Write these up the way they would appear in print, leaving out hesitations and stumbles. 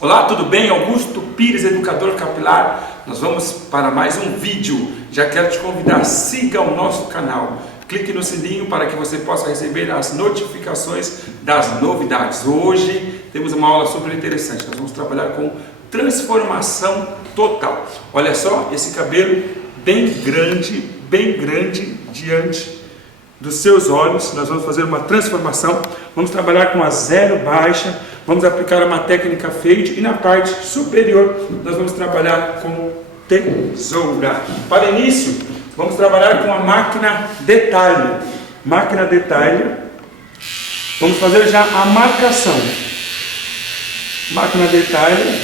Olá, tudo bem? Augusto Pires, educador capilar. Nós vamos para mais um vídeo. Já quero te convidar, siga o nosso canal. Clique no sininho para que você possa receber as notificações das novidades. Hoje temos uma aula super interessante. Nós vamos trabalhar com transformação total. Olha só, esse cabelo bem grande diante dos seus olhos. Nós vamos fazer uma transformação. Vamos trabalhar com a zero baixa. Vamos aplicar uma técnica fade e na parte superior nós vamos trabalhar com tesoura. Para início, vamos trabalhar com a máquina detalhe. Máquina detalhe. Vamos fazer já a marcação. Máquina detalhe.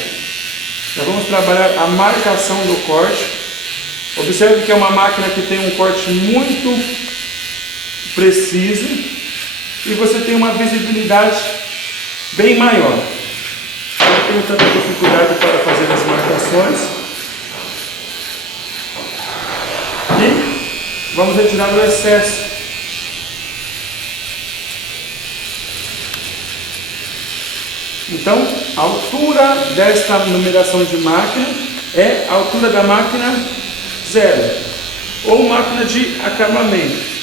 Já vamos trabalhar a marcação do corte. Observe que é uma máquina que tem um corte muito preciso e você tem uma visibilidade bem maior. Eu não tenho tanta dificuldade para fazer as marcações. E vamos retirar o excesso. Então, a altura desta numeração de máquina é a altura da máquina zero, ou máquina de acabamento.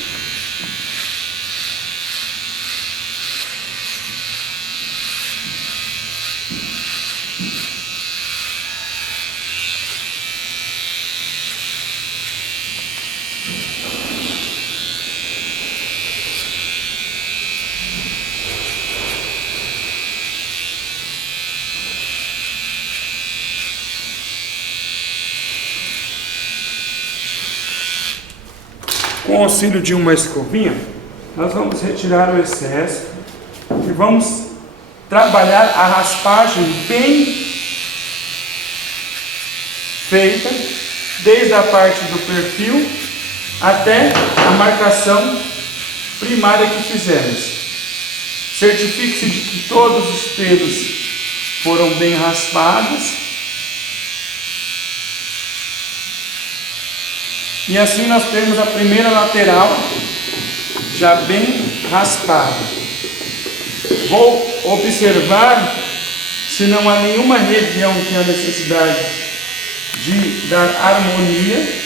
Com o auxílio de uma escovinha, nós vamos retirar o excesso e vamos trabalhar a raspagem bem feita, desde a parte do perfil até a marcação primária que fizemos. Certifique-se de que todos os pelos foram bem raspados. E assim nós temos a primeira lateral já bem raspada. Vou observar se não há nenhuma região que tenha necessidade de dar harmonia.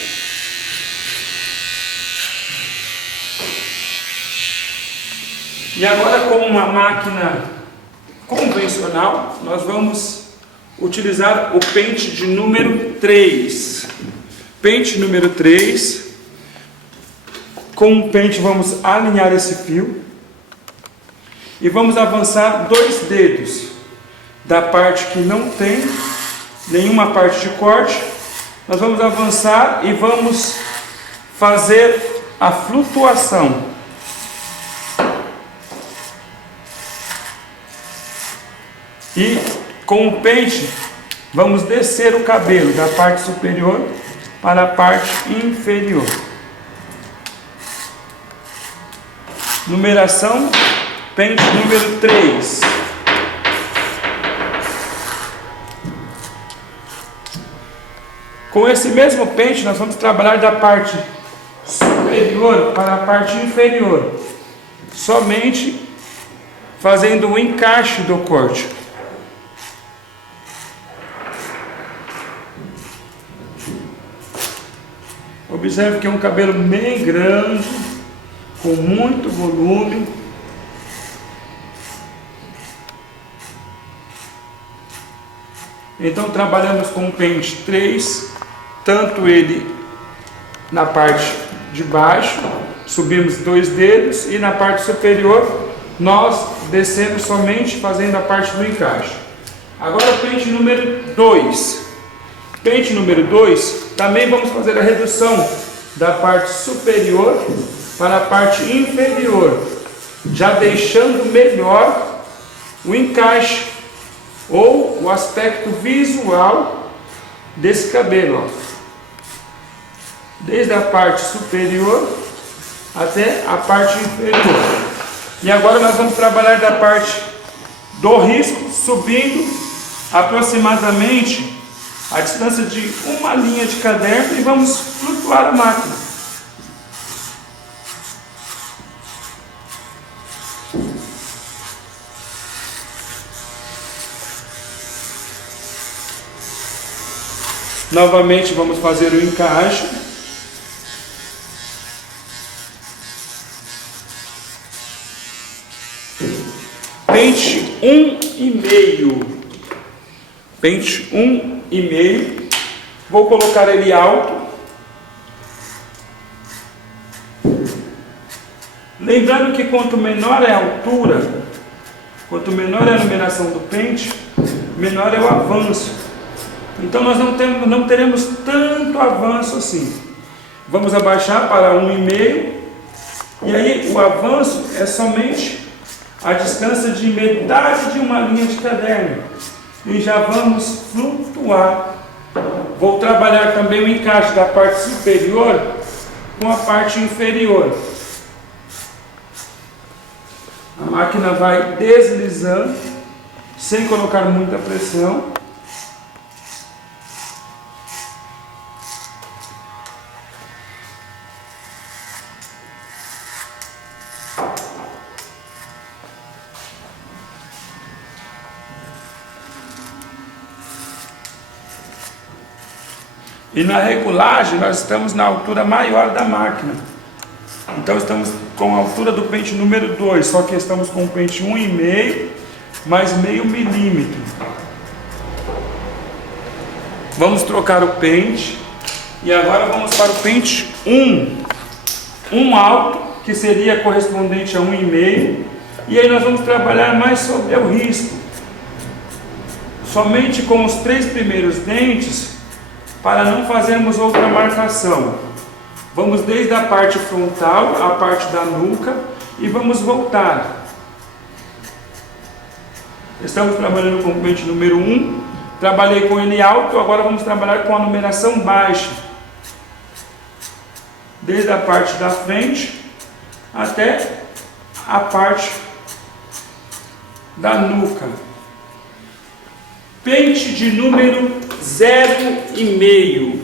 E agora, com uma máquina convencional, nós vamos utilizar o pente de número 3. Pente número 3, com o pente vamos alinhar esse fio e vamos avançar 2 dedos da parte que não tem nenhuma parte de corte. Nós vamos avançar e vamos fazer a flutuação. E com o pente vamos descer o cabelo da parte superior para a parte inferior. Numeração, pente número 3. Com esse mesmo pente nós vamos trabalhar da parte superior para a parte inferior, somente fazendo o encaixe do corte. Observe que é um cabelo bem grande, com muito volume. Então trabalhamos com o pente 3, tanto ele na parte de baixo, subimos 2 dedos, e na parte superior nós descemos somente fazendo a parte do encaixe. Agora o pente número 2. Pente número 2, também vamos fazer a redução da parte superior para a parte inferior, já deixando melhor o encaixe ou o aspecto visual desse cabelo, ó. Desde a parte superior até a parte inferior. E agora nós vamos trabalhar da parte do risco, subindo aproximadamente a distância de uma linha de caderno, e vamos flutuar a máquina. Novamente vamos fazer o encaixe. Pente 1,5. Pente 1,5. Vou colocar ele alto. Lembrando que quanto menor é a altura, quanto menor é a numeração do pente, menor é o avanço. Então nós não teremos tanto avanço assim. Vamos abaixar para 1,5. E aí o avanço é somente a distância de metade de uma linha de caderno. E já vamos flutuar. Vou trabalhar também o encaixe da parte superior com a parte inferior. A máquina vai deslizando, sem colocar muita pressão. E na regulagem nós estamos na altura maior da máquina. Então estamos com a altura do pente número 2, só que estamos com o pente 1,5 mais meio milímetro. Vamos trocar o pente e agora vamos para o pente 1. Um alto, que seria correspondente a 1,5. E aí nós vamos trabalhar mais sobre o risco. Somente com os 3 primeiros dentes, para não fazermos outra marcação. Vamos desde a parte frontal, a parte da nuca, e vamos voltar. Estamos trabalhando com o pente número 1, trabalhei com ele alto, agora vamos trabalhar com a numeração baixa. Desde a parte da frente até a parte da nuca. Pente de número 0,5.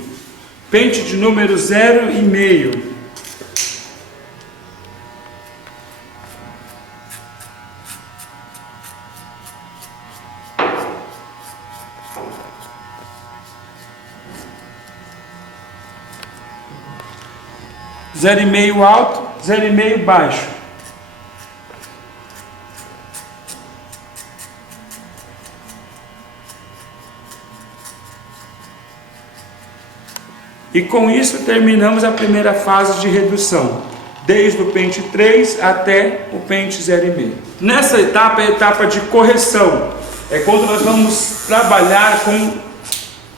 Pente de número 0,5. Zero e meio alto, 0,5 baixo. E com isso terminamos a primeira fase de redução, desde o pente 3 até o pente 0,5. Nessa etapa é a etapa de correção, é quando nós vamos trabalhar com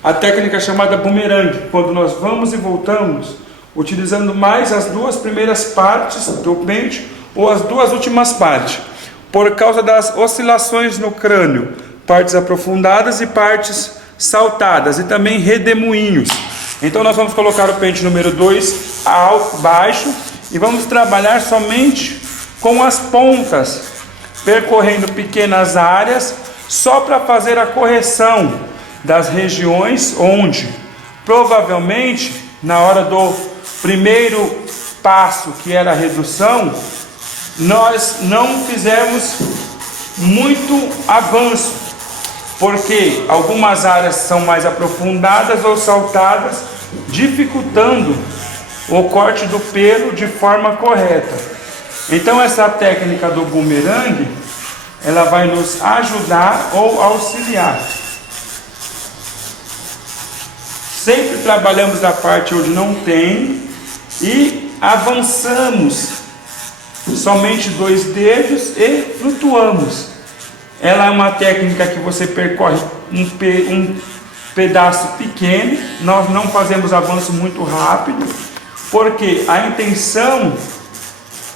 a técnica chamada bumerangue, quando nós vamos e voltamos, utilizando mais as 2 primeiras partes do pente ou as 2 últimas partes, por causa das oscilações no crânio, partes aprofundadas e partes saltadas, e também redemoinhos. Então nós vamos colocar o pente número 2 alto, baixo, e vamos trabalhar somente com as pontas, percorrendo pequenas áreas, só para fazer a correção das regiões onde, provavelmente, na hora do primeiro passo, que era a redução, nós não fizemos muito avanço, porque algumas áreas são mais aprofundadas ou saltadas, dificultando o corte do pelo de forma correta. Então essa técnica do bumerangue, ela vai nos ajudar ou auxiliar. Sempre trabalhamos da parte onde não tem e avançamos somente 2 dedos e flutuamos. Ela é uma técnica que você percorre um pedaço pequeno, nós não fazemos avanço muito rápido, porque a intenção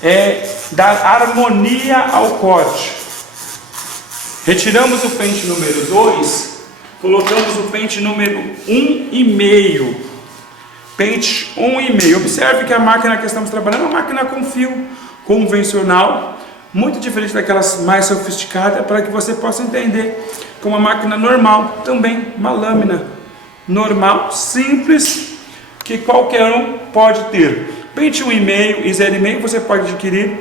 é dar harmonia ao corte. Retiramos o pente número 2, colocamos o pente número 1,5. Pente 1,5. Observe que a máquina que estamos trabalhando é uma máquina com fio convencional, muito diferente daquelas mais sofisticadas, para que você possa entender que uma máquina normal, também uma lâmina normal, simples, que qualquer um pode ter. Pente 1,5 e 0,5 você pode adquirir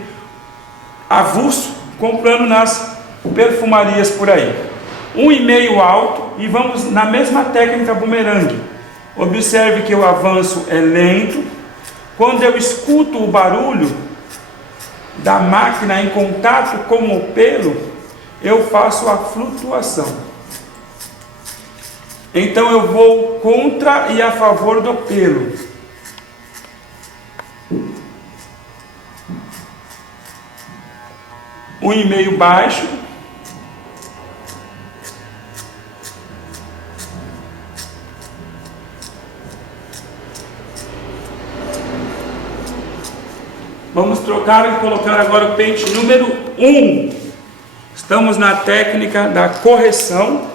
avulso, comprando nas perfumarias por aí. 1,5 alto, e vamos na mesma técnica bumerangue. Observe que o avanço é lento. Quando eu escuto o barulho da máquina em contato com o pelo, eu faço a flutuação. Então eu vou contra e a favor do pelo. Um e meio baixo. Vamos trocar e colocar agora o pente número 1. Estamos na técnica da correção,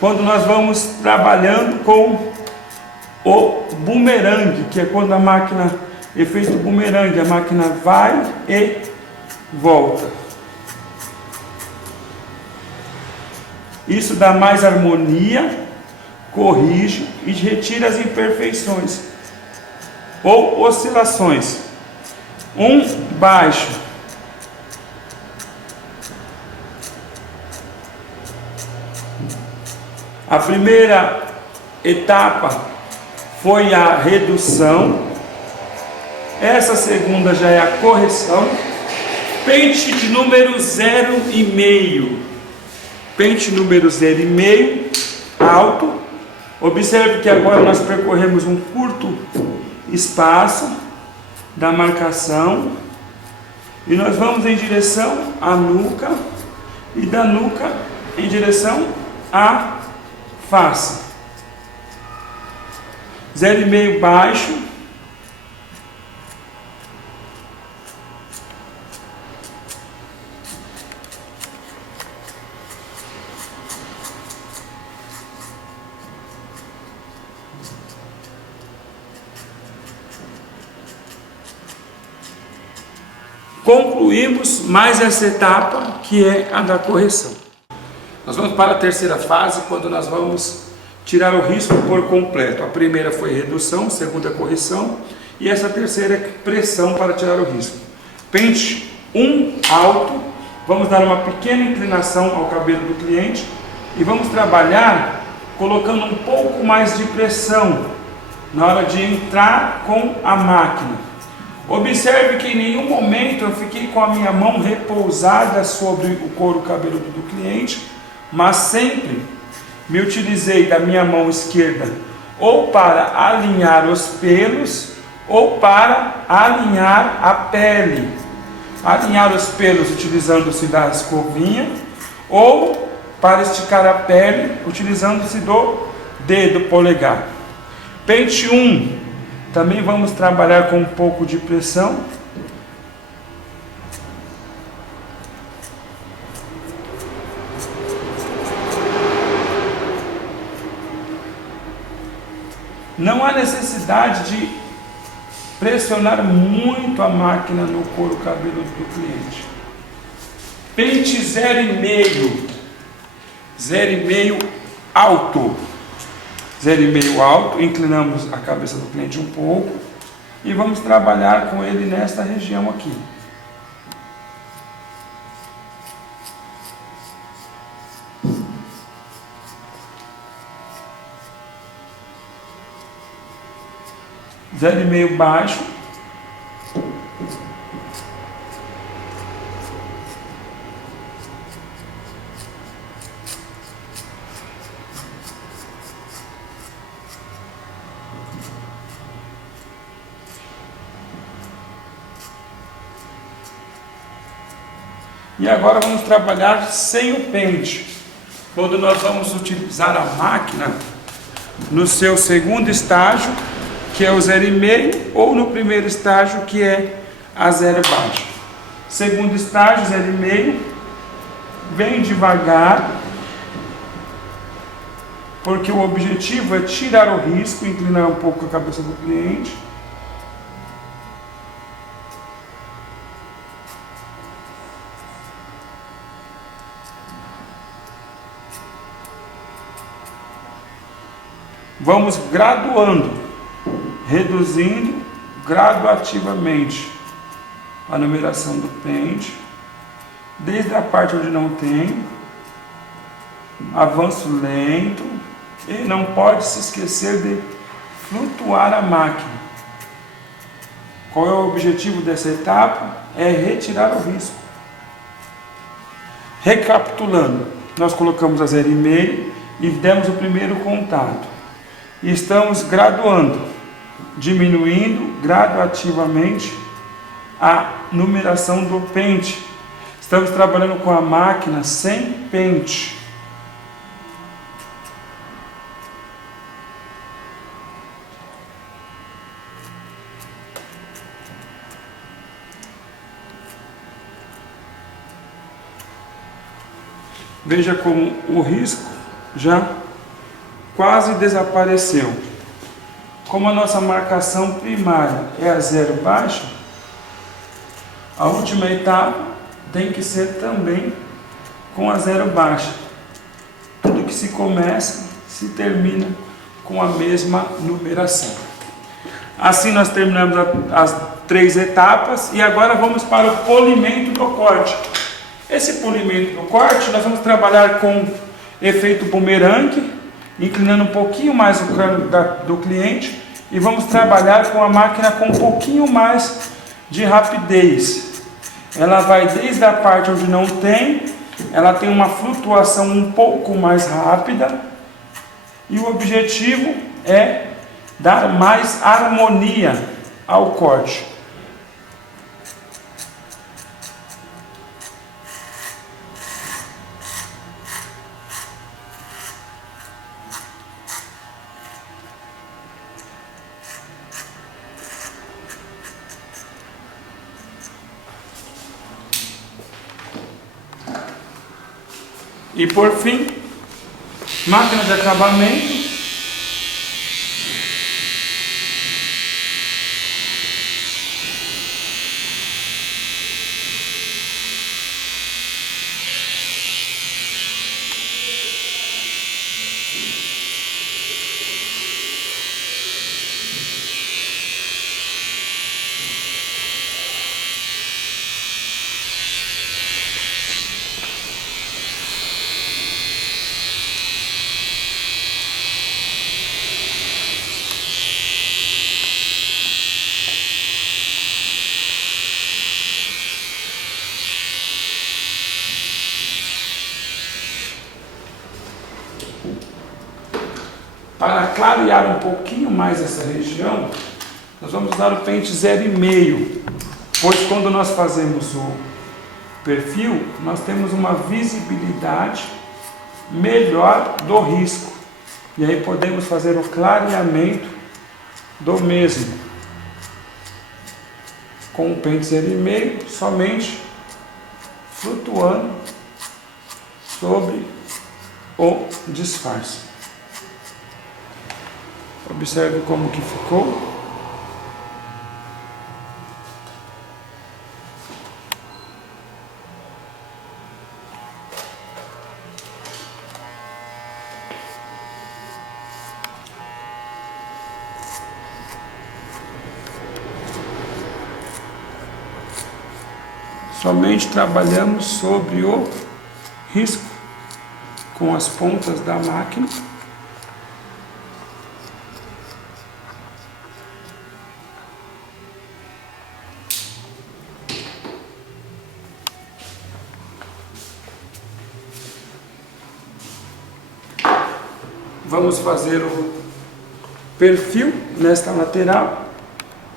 quando nós vamos trabalhando com o bumerangue, que é quando a máquina, efeito bumerangue, a máquina vai e volta. Isso dá mais harmonia, corrige e retira as imperfeições ou oscilações. Um baixo. A primeira etapa foi a redução. Essa segunda já é a correção. Pente de número 0,5. Pente número 0,5 alto. Observe que agora nós percorremos um curto espaço da marcação e nós vamos em direção à nuca e da nuca em direção à face. 0,5 baixo. Concluímos mais essa etapa, que é a da correção. Nós vamos para a terceira fase, quando nós vamos tirar o risco por completo. A primeira foi redução, a segunda correção, e essa terceira é pressão para tirar o risco. Pente 1 alto, vamos dar uma pequena inclinação ao cabelo do cliente e vamos trabalhar colocando um pouco mais de pressão na hora de entrar com a máquina. Observe que em nenhum momento eu fiquei com a minha mão repousada sobre o couro cabeludo do cliente, mas sempre me utilizei da minha mão esquerda ou para alinhar os pelos ou para alinhar a pele. Alinhar os pelos utilizando-se da escovinha ou para esticar a pele utilizando-se do dedo polegar. Pente 1. Também vamos trabalhar com um pouco de pressão. Não há necessidade de pressionar muito a máquina no couro cabeludo do cliente. Pente 0,5. 0,5 alto. 0,5 alto, inclinamos a cabeça do cliente um pouco e vamos trabalhar com ele nesta região aqui. Zero e meio baixo. E agora vamos trabalhar sem o pente, quando nós vamos utilizar a máquina no seu segundo estágio, que é o 0,5, ou no primeiro estágio, que é a 0 baixo. Segundo estágio, 0,5, bem devagar, porque o objetivo é tirar o risco, inclinar um pouco a cabeça do cliente. Vamos graduando, reduzindo gradativamente a numeração do pente, desde a parte onde não tem, avanço lento, e não pode se esquecer de flutuar a máquina. Qual é o objetivo dessa etapa? É retirar o risco. Recapitulando, nós colocamos a 0,5 e demos o primeiro contato. E estamos graduando, diminuindo gradativamente a numeração do pente. Estamos trabalhando com a máquina sem pente. Veja como o risco já quase desapareceu. Como a nossa marcação primária é a 0 baixa, a última etapa tem que ser também com a 0 baixa. Tudo que se começa, se termina com a mesma numeração. Assim nós terminamos as 3 etapas e agora vamos para o polimento do corte. Esse polimento do corte nós vamos trabalhar com efeito bumerangue, inclinando um pouquinho mais o crânio do cliente, e vamos trabalhar com a máquina com um pouquinho mais de rapidez. Ela vai desde a parte onde não tem, ela tem uma flutuação um pouco mais rápida, e o objetivo é dar mais harmonia ao corte. E por fim, máquina de acabamento. Para clarear um pouquinho mais essa região, nós vamos usar o pente 0,5, pois quando nós fazemos o perfil, nós temos uma visibilidade melhor do risco. E aí podemos fazer o clareamento do mesmo. Com o pente 0,5, somente flutuando sobre o disfarce. Observe como que ficou. Somente trabalhamos sobre o risco com as pontas da máquina. Vamos fazer o perfil nesta lateral,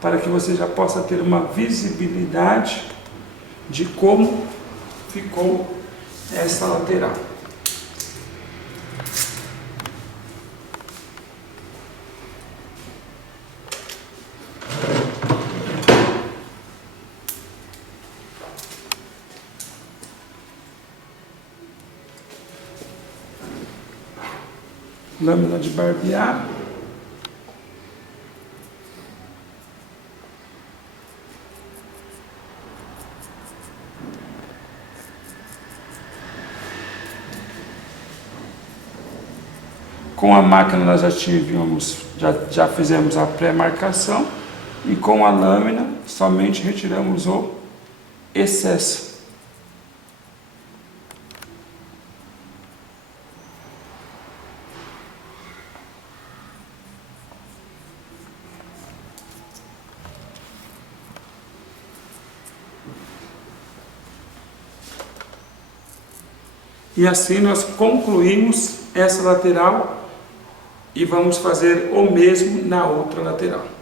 para que você já possa ter uma visibilidade de como ficou essa lateral. Lâmina de barbear. Com a máquina nós já fizemos a pré-marcação, e com a lâmina somente retiramos o excesso. E assim nós concluímos essa lateral e vamos fazer o mesmo na outra lateral.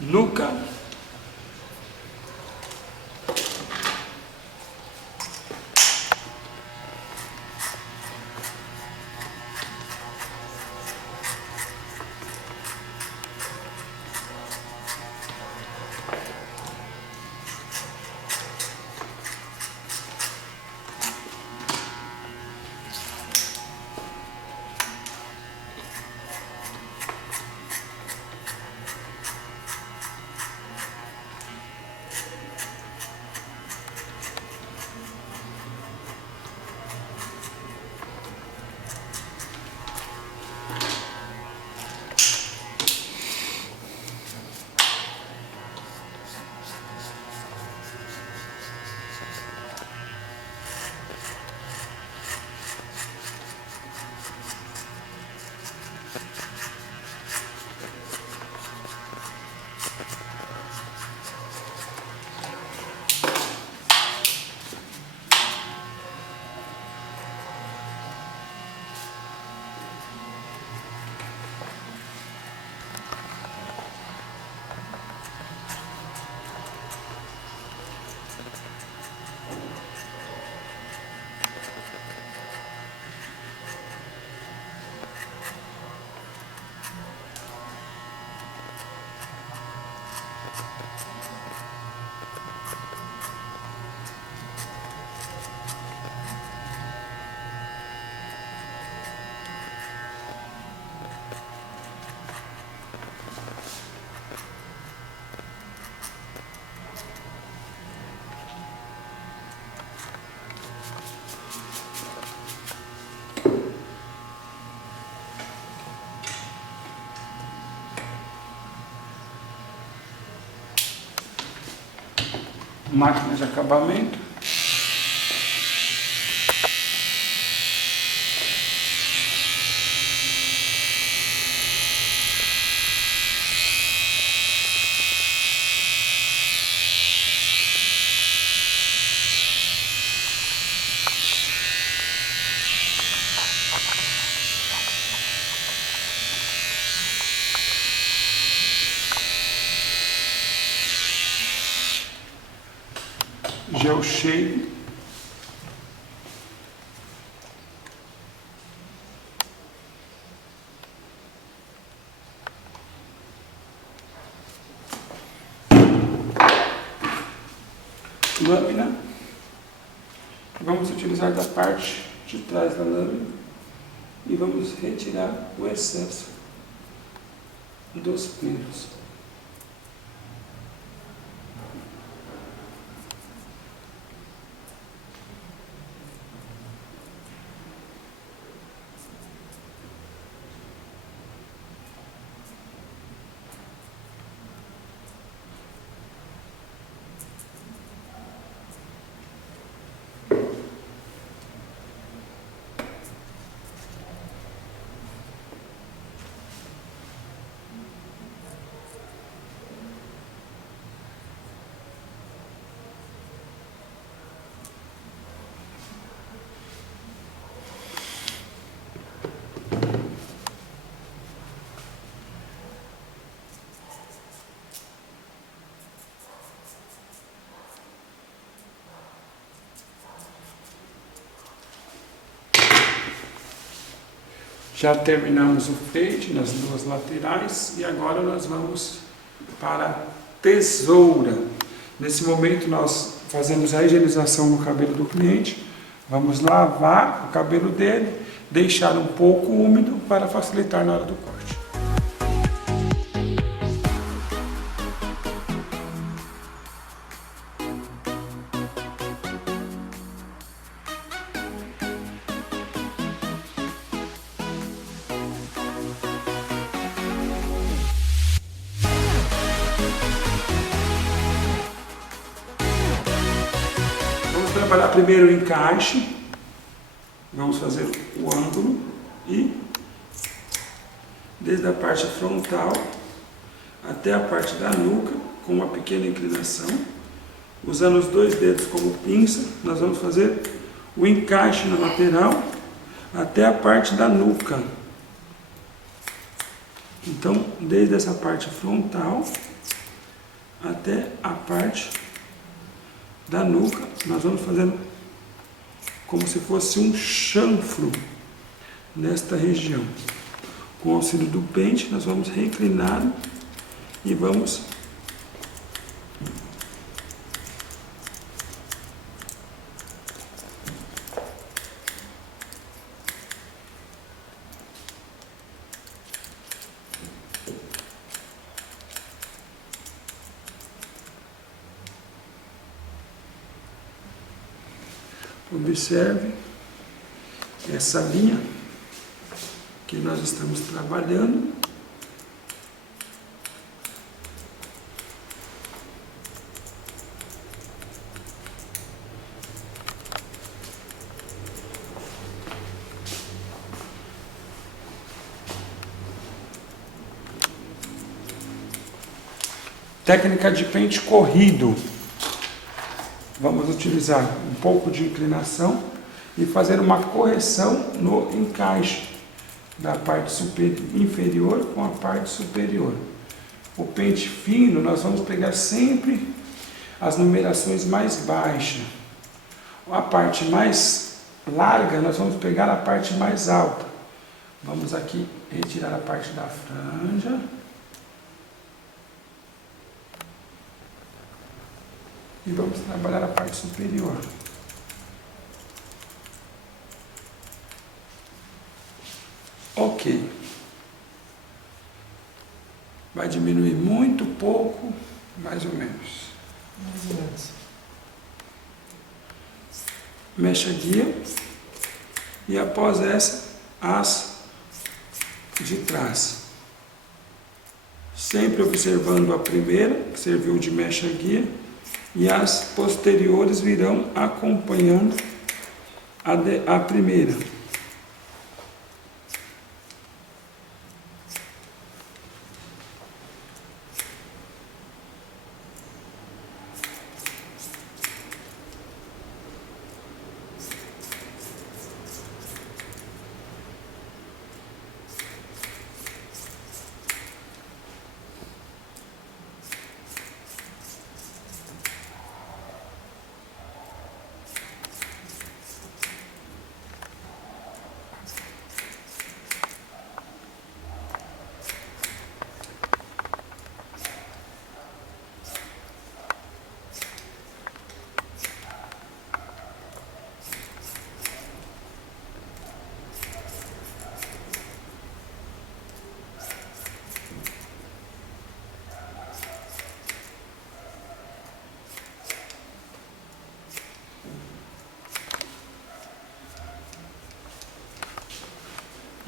nuca, máquina de acabamento. Gel shade. Lâmina. Vamos utilizar da parte de trás da lâmina e vamos retirar o excesso dos pelos. Já terminamos o fade nas duas laterais e agora nós vamos para a tesoura. Nesse momento nós fazemos a higienização no cabelo do cliente, vamos lavar o cabelo dele, deixar um pouco úmido para facilitar na hora do corte. Trabalhar primeiro o encaixe, vamos fazer o ângulo e desde a parte frontal até a parte da nuca, com uma pequena inclinação, usando os dois dedos como pinça, nós vamos fazer o encaixe na lateral até a parte da nuca. Então, desde essa parte frontal até a parte da nuca, nós vamos fazendo como se fosse um chanfro nesta região. Com o auxílio do pente, nós vamos reinclinando e vamos observe essa linha que nós estamos trabalhando. Técnica de pente corrido. Vamos utilizar um pouco de inclinação e fazer uma correção no encaixe da parte inferior com a parte superior. O pente fino, nós vamos pegar sempre as numerações mais baixas. A parte mais larga, nós vamos pegar a parte mais alta. Vamos aqui retirar a parte da franja. E vamos trabalhar a parte superior. Ok. Vai diminuir muito pouco, mais ou menos. Mais ou menos. Mecha guia. E após essa, as de trás. Sempre observando a primeira, que serviu de mecha guia. e as posteriores virão acompanhando a primeira.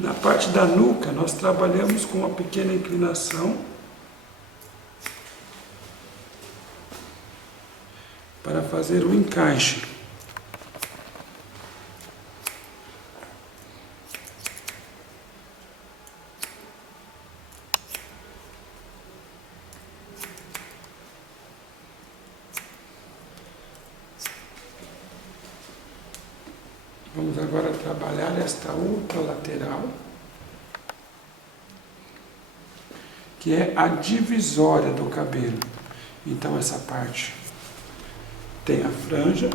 Na parte da nuca, nós trabalhamos com uma pequena inclinação para fazer o encaixe. Vamos agora trabalhar esta outra lateral, que é a divisória do cabelo. Então essa parte tem a franja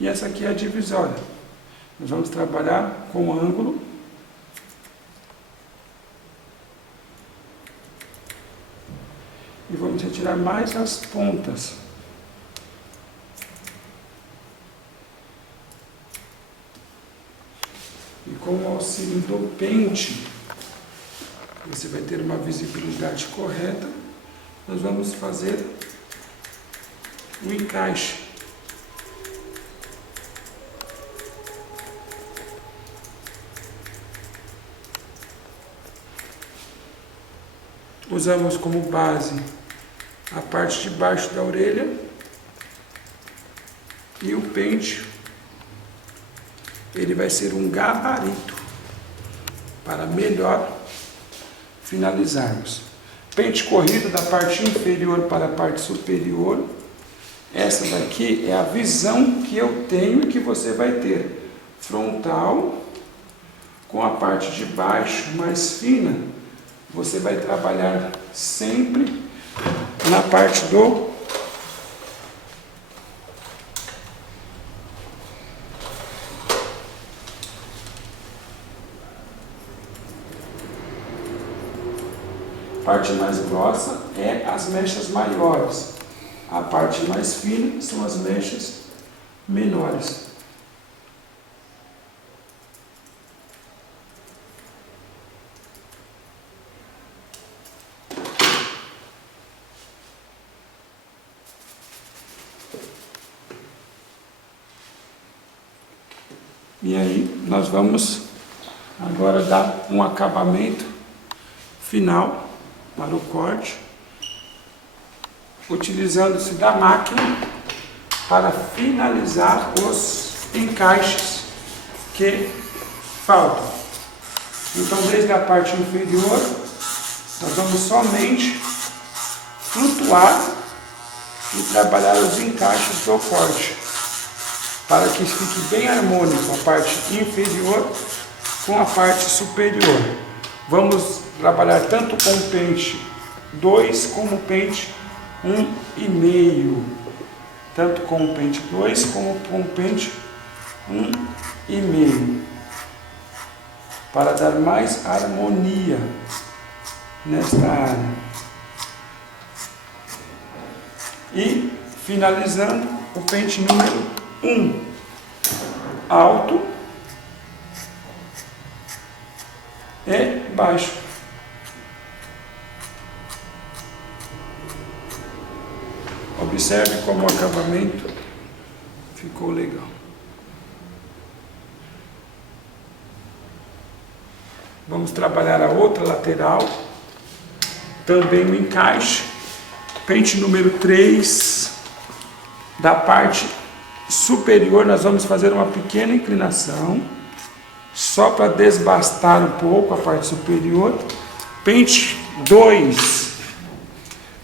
e essa aqui é a divisória. Nós vamos trabalhar com ângulo e vamos retirar mais as pontas. E com o auxílio do pente, você vai ter uma visibilidade correta. Nós vamos fazer o encaixe. Usamos como base a parte de baixo da orelha e o pente. Ele vai ser um gabarito para melhor finalizarmos. Pente corrido da parte inferior para a parte superior. Essa daqui é a visão que eu tenho e que você vai ter. Frontal, com a parte de baixo mais fina, você vai trabalhar sempre na parte do a parte mais grossa é as mechas maiores, a parte mais fina são as mechas menores. E aí nós vamos agora dar um acabamento final para o corte, utilizando-se da máquina para finalizar os encaixes que faltam. Então, desde a parte inferior, nós vamos somente flutuar e trabalhar os encaixes do corte, para que fique bem harmônico a parte inferior com a parte superior. Vamos trabalhar tanto com o pente 2 como o pente 1,5. Tanto com o pente 2 como com o pente 1,5. Para dar mais harmonia nesta área. E finalizando o pente número 1. Alto e baixo. Observe como o acabamento ficou legal. Vamos trabalhar a outra lateral, também o encaixe. Pente número 3. Da parte superior nós vamos fazer uma pequena inclinação, só para desbastar um pouco a parte superior. Pente 2,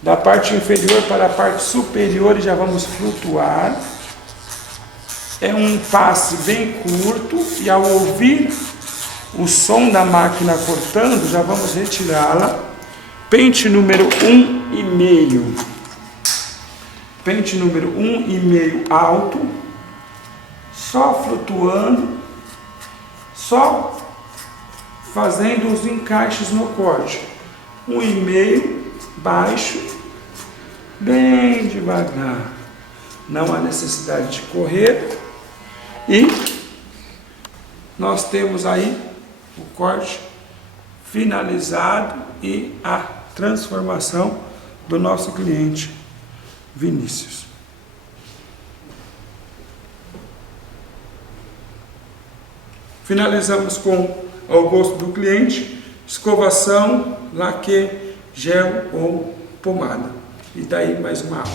da parte inferior para a parte superior, e já vamos flutuar. É um passe bem curto, e ao ouvir o som da máquina cortando, já vamos retirá-la. Pente número 1,5. Pente número 1,5 alto, só flutuando, só fazendo os encaixes no corte. 1,5 baixo, bem devagar. Não há necessidade de correr. E nós temos aí o corte finalizado e a transformação do nosso cliente Vinícius. Finalizamos com ao gosto do cliente, escovação, laque, gel ou pomada. E daí mais uma aula.